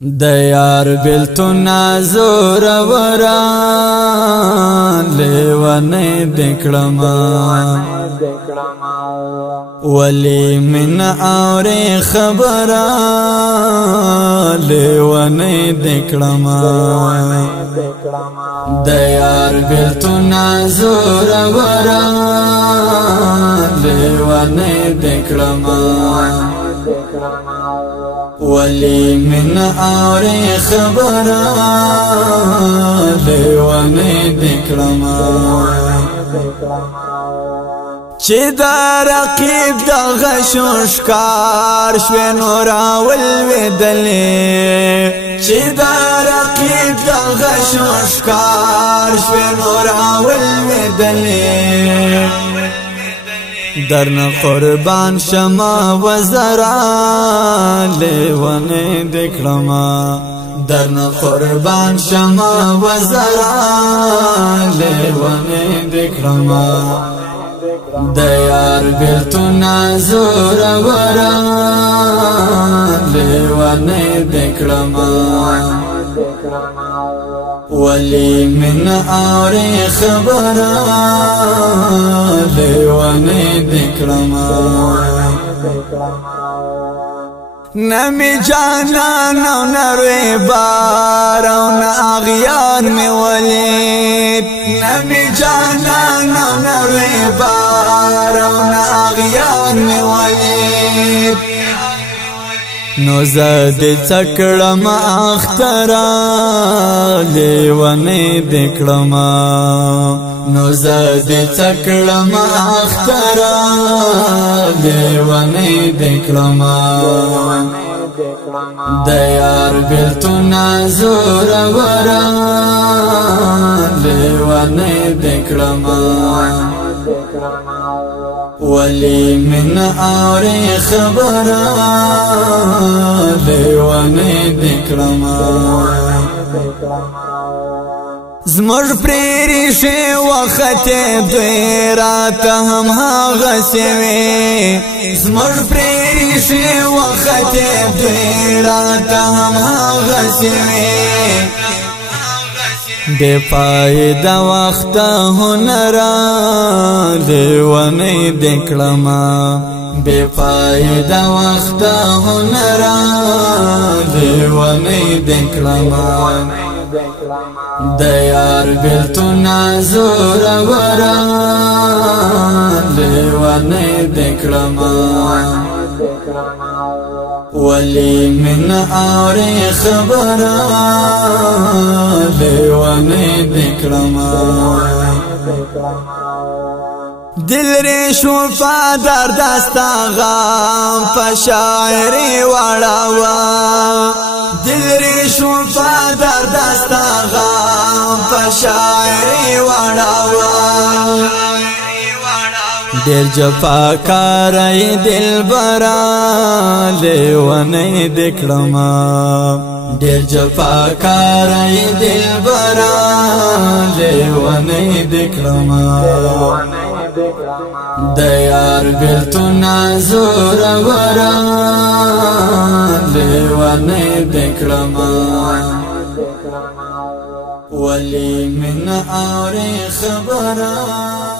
د یار بیلتونه زور وران لیونی دکړما ولی من اوری خبره لیونی دکړما د یار بیلتونه زور وران لیونی دکړما ولی من اوری خبره لیونی دکړما چې دا رقیب د غشوشکار شوی نور ولویدلې چې دا رقیب د غشوشکار شوی نور ولویدلې درن قربان شما وزرا لیونی دکړما درن قربان شما وزرا لیونی دکړما د یار بیلتونه زور وران لیونی دکړما ولی من اوری خبره لیونی دکړما نمی جانان او نروی بار او ناغیان می ولید نمی جانان او نروی بار او ناغیان می ولید نو زد چکړم اخترا لیونی دکړما نو زد چکړم اخترا لیونی دکړما د یار بیلتونه زور وران لیونی دکړما ولی من اوری خبره لیونی دکړما زمر پریریشی وخت دوی رات هم هغسی وی زمر پریریشی وخت دوی رات هم هغسی وی بے فائدہ وقت هنرا لیونی دکړما بے فائدہ وقت هنرا لیونی دکړما د یار بیلتونه زور وران لیونی دکړما ولی من اوری خبره لیونی دکړما دل ریشو پادر دستا غام په شاعری وړاوه دل ریشو پادر دستا غام په شاعری وړاوه دل جفاکاری دلبرا لیونی دکړما دل جفاکاری دلبرا لیونی دکړما د یار بیلتونه زور وران لیونی دکړما ولی من اوری خبره